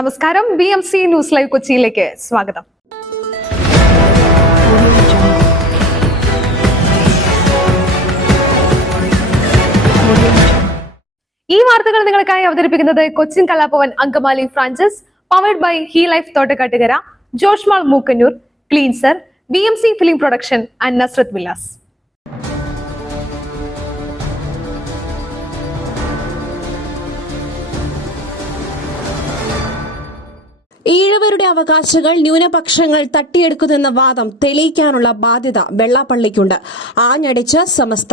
നമസ്കാരം. BMC news live കൊച്ചിയിലേക്ക് സ്വാഗതം. ഈ വാർത്തകൾ നിങ്ങൾക്കായി അവതരിപ്പിക്കുന്നത് Cochin Kalabhavan Angamaly franchise, powered by hi life Thottakattukara, Joshmall Mookkannoor, cleanser, BMC film production and Nazareth villas. ഈഴവരുടെ അവകാശങ്ങൾ ന്യൂനപക്ഷങ്ങൾ തട്ടിയെടുക്കുന്നെന്ന വാദം തെളിയിക്കാനുള്ള ബാധ്യത വെള്ളാപ്പള്ളിക്കുണ്ട്. ആഞ്ഞടിച്ച് Samastha.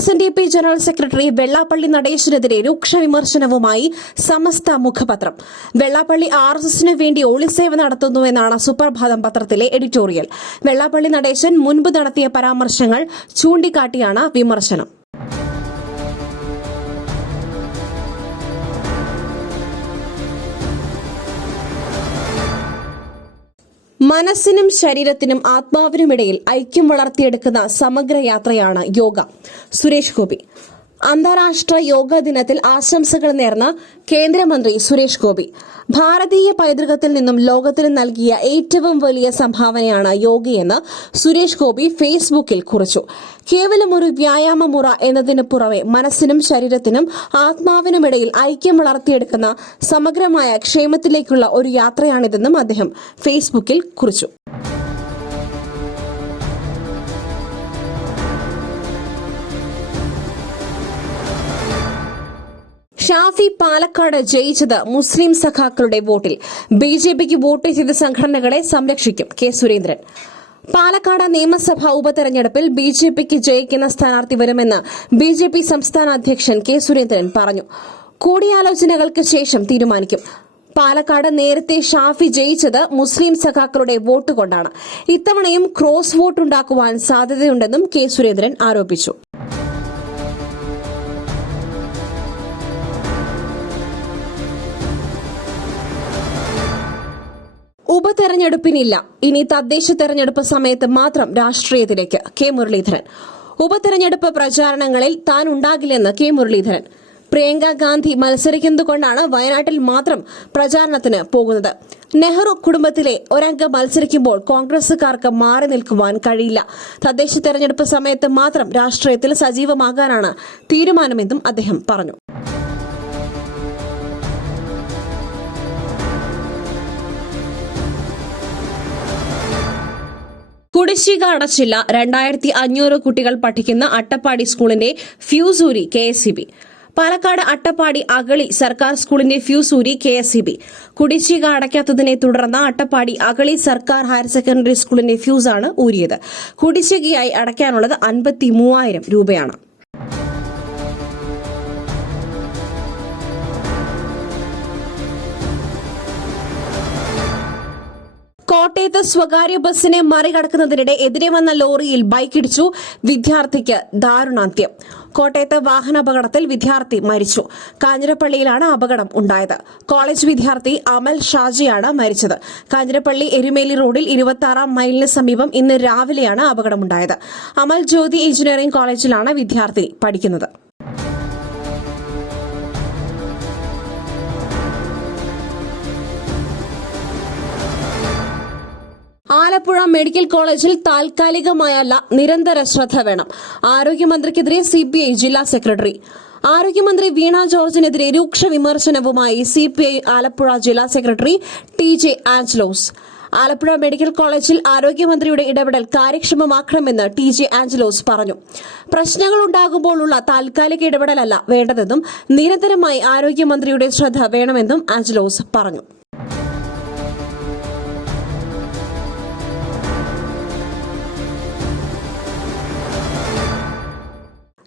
SNDP general secretary Vellappally നടേശനെതിരെ രൂക്ഷ വിമർശനവുമായി സമസ്ത മുഖപത്രം. വെള്ളാപ്പള്ളി RSSനു വേണ്ടി ഒളിസേവ നടത്തുന്നുവെന്നാണ് സുപ്രഭാതം പത്രത്തിലെ എഡിറ്റോറിയൽ. വെള്ളാപ്പള്ളി നടേശൻ മുൻപ് നടത്തിയ പരാമർശങ്ങൾ ചൂണ്ടിക്കാട്ടിയാണ് വിമർശനം. മനസ്സിനും ശരീരത്തിനും ആത്മാവിനുമിടയിൽ ഐക്യം വളർത്തിയെടുക്കുന്ന സമഗ്ര യാത്രയാണ് യോഗ. സുരേഷ് ഗോപി. അന്താരാഷ്ട്ര യോഗ ദിനത്തിൽ ആശംസകൾ നേർന്ന കേന്ദ്രമന്ത്രി സുരേഷ് ഗോപി. ഭാരതീയ പൈതൃകത്തിൽ നിന്നും ലോകത്തിന് നൽകിയ ഏറ്റവും വലിയ സംഭാവനയാണ് യോഗയെന്ന് സുരേഷ് ഗോപി ഫേസ്ബുക്കിൽ കുറിച്ചു. കേവലം ഒരു വ്യായാമമുറ എന്നതിനു പുറമെ മനസ്സിനും ശരീരത്തിനും ആത്മാവിനുമിടയിൽ ഐക്യം വളർത്തിയെടുക്കുന്ന സമഗ്രമായ ക്ഷേമത്തിലേക്കുള്ള ഒരു യാത്രയാണിതെന്നും അദ്ദേഹം ഫേസ്ബുക്കിൽ കുറിച്ചു. ഷാഫി പാലക്കാട് ജയിച്ചത് മുസ്ലിം സഖാക്കളുടെ വോട്ടിൽ. BJPക്ക് വോട്ട് ചെയ്ത സംഘടനകളെ സംരക്ഷിക്കും കെ സുരേന്ദ്രൻ. പാലക്കാട് നിയമസഭാ ഉപതെരഞ്ഞെടുപ്പിൽ BJPക്ക് ജയിക്കുന്ന സ്ഥാനാർത്ഥി വരുമെന്ന് BJP സംസ്ഥാന അധ്യക്ഷൻ കെ സുരേന്ദ്രൻ പറഞ്ഞു. കൂടിയാലോചനകൾക്ക് ശേഷം തീരുമാനിക്കും. പാലക്കാട് നേരത്തെ ഷാഫി ജയിച്ചത് മുസ്ലിം സഖാക്കളുടെ വോട്ട് കൊണ്ടാണ്. ഇത്തവണയും ക്രോസ് വോട്ട് ഉണ്ടാക്കുവാൻ സാധ്യതയുണ്ടെന്നും കെ സുരേന്ദ്രൻ ആരോപിച്ചു. ഉപതെരഞ്ഞെടുപ്പിനില്ല, ഇനി തദ്ദേശ തെരഞ്ഞെടുപ്പ് സമയത്ത് മാത്രം രാഷ്ട്രീയത്തിലേക്ക് കെ മുരളീധരൻ. ഉപതെരഞ്ഞെടുപ്പ് പ്രചാരണങ്ങളിൽ താൻ ഉണ്ടാകില്ലെന്ന് കെ മുരളീധരൻ. പ്രിയങ്ക ഗാന്ധി മത്സരിക്കുന്നതുകൊണ്ടാണ് വയനാട്ടിൽ മാത്രം പ്രചാരണത്തിന് പോകുന്നത്. നെഹ്റു കുടുംബത്തിലെ ഒരംഗം മത്സരിക്കുമ്പോൾ കോൺഗ്രസുകാർക്ക് മാറി നിൽക്കുവാൻ കഴിയില്ല. തദ്ദേശ തെരഞ്ഞെടുപ്പ് സമയത്ത് മാത്രം രാഷ്ട്രീയത്തിൽ സജീവമാകാനാണ് തീരുമാനമെന്നും അദ്ദേഹം പറഞ്ഞു. കുടിശ്ശിക അടച്ചില്ല. 2500 കുട്ടികൾ പഠിക്കുന്ന അട്ടപ്പാടി സ്കൂളിന്റെ ഫ്യൂസൂരി KSEB. പാലക്കാട് അട്ടപ്പാടി അഗളി സർക്കാർ സ്കൂളിന്റെ ഫ്യൂസൂരി KSEB. കുടിശ്ശിക അടയ്ക്കാത്തതിനെ തുടർന്ന് അട്ടപ്പാടി അഗളി സർക്കാർ ഹയർ സെക്കൻഡറി സ്കൂളിന്റെ ഫ്യൂസാണ് ഊരിയത്. കുടിശ്ശികയായി അടയ്ക്കാനുള്ളത് 53,000 രൂപയാണ്. കോട്ടയത്ത് സ്വകാര്യ ബസിനെ മറികടക്കുന്നതിനിടെ എതിരെ വന്ന ലോറിയിൽ ബൈക്കിടിച്ചു. വിദ്യാർത്ഥിക്ക് ദാരുണാന്ത്യം. കോട്ടയത്ത് വാഹനാപകടത്തിൽ വിദ്യാർത്ഥി മരിച്ചു. കാഞ്ഞിരപ്പള്ളിയിലാണ് അപകടം ഉണ്ടായത്. കോളേജ് വിദ്യാർത്ഥി അമൽ ഷാജിയാണ് മരിച്ചത്. കാഞ്ഞിരപ്പള്ളി എരുമേലി റോഡിൽ 26-ാം മൈലിന് സമീപം ഇന്ന് രാവിലെയാണ് അപകടമുണ്ടായത്. അമൽ ജ്യോതി എഞ്ചിനീയറിംഗ് കോളേജിലാണ് വിദ്യാർത്ഥി പഠിക്കുന്നത്. ആലപ്പുഴ മെഡിക്കൽ കോളേജിൽ താൽക്കാലികമായല്ല നിരന്തര ശ്രദ്ധ വേണം. ആരോഗ്യമന്ത്രിക്കെതിരെ CPI ജില്ലാ സെക്രട്ടറി. ആരോഗ്യമന്ത്രി വീണ ജോർജിനെതിരെ രൂക്ഷ വിമർശനവുമായി CPI ആലപ്പുഴ ജില്ലാ secretary TJ Angelos. Alappuzha medical കോളേജിൽ ആരോഗ്യമന്ത്രിയുടെ ഇടപെടൽ കാര്യക്ഷമമാക്കണമെന്ന് TJ ആഞ്ചലോസ് പറഞ്ഞു. പ്രശ്നങ്ങളുണ്ടാകുമ്പോഴുള്ള താൽക്കാലിക ഇടപെടലല്ല വേണ്ടതെന്നും നിരന്തരമായി ആരോഗ്യമന്ത്രിയുടെ ശ്രദ്ധ വേണമെന്നും ആഞ്ചലോസ് പറഞ്ഞു.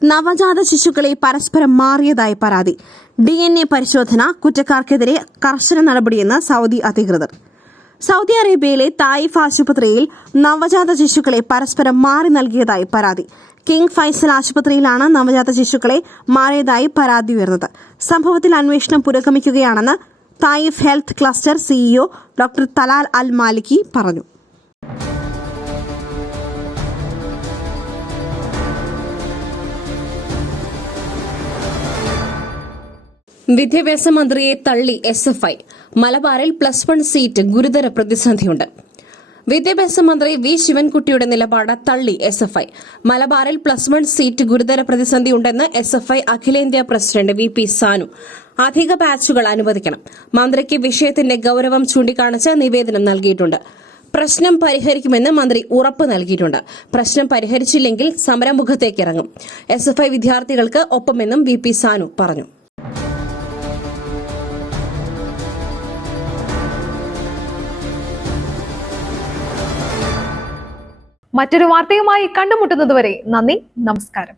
നവജാത ശിശുക്കളെ പരസ്പരം മാറിയതായി പരാതി. DNA പരിശോധന, കുറ്റക്കാർക്കെതിരെ കർശന നടപടിയെന്ന് സൗദി അധികൃതർ. സൗദി അറേബ്യയിലെ തായിഫ് ആശുപത്രിയിൽ നവജാത ശിശുക്കളെ പരസ്പരം മാറി നൽകിയതായി പരാതി. കിങ് ഫൈസൽ ആശുപത്രിയിലാണ് നവജാത ശിശുക്കളെ മാറിയതായി പരാതി ഉയർന്നത്. സംഭവത്തിൽ അന്വേഷണം പുരോഗമിക്കുകയാണെന്ന് Taif health cluster CEO doctor Talal അൽ മാലിക്കി പറഞ്ഞു. വിദ്യാഭ്യാസ മന്ത്രിയെ തള്ളി SFI. മലബാറിൽ +1 സീറ്റ് ഗുരുതര പ്രതിസന്ധിയുണ്ട്. വിദ്യാഭ്യാസ മന്ത്രി വി ശിവൻകുട്ടിയുടെ നിലപാട് തള്ളി SFI. മലബാറിൽ +1 സീറ്റ് ഗുരുതര പ്രതിസന്ധിയുണ്ടെന്ന് SFI അഖിലേന്ത്യാ പ്രസിഡന്റ് VP സാനു. അധിക ബാച്ചുകൾ അനുവദിക്കണം. മന്ത്രിക്ക് വിഷയത്തിന്റെ ഗൌരവം ചൂണ്ടിക്കാണിച്ച് നിവേദനം നൽകിയിട്ടുണ്ട്. പ്രശ്നം പരിഹരിക്കുമെന്ന് മന്ത്രി ഉറപ്പ് നൽകിയിട്ടുണ്ട്. പ്രശ്നം പരിഹരിച്ചില്ലെങ്കിൽ സമരമുഖത്തേക്ക് ഇറങ്ങും. SFI വിദ്യാർത്ഥികൾക്ക് ഒപ്പമെന്നും VP സാനു പറഞ്ഞു. മറ്റൊരു വാർത്തയുമായി കണ്ടുമുട്ടുന്നതുവരെ നന്ദി, നമസ്കാരം.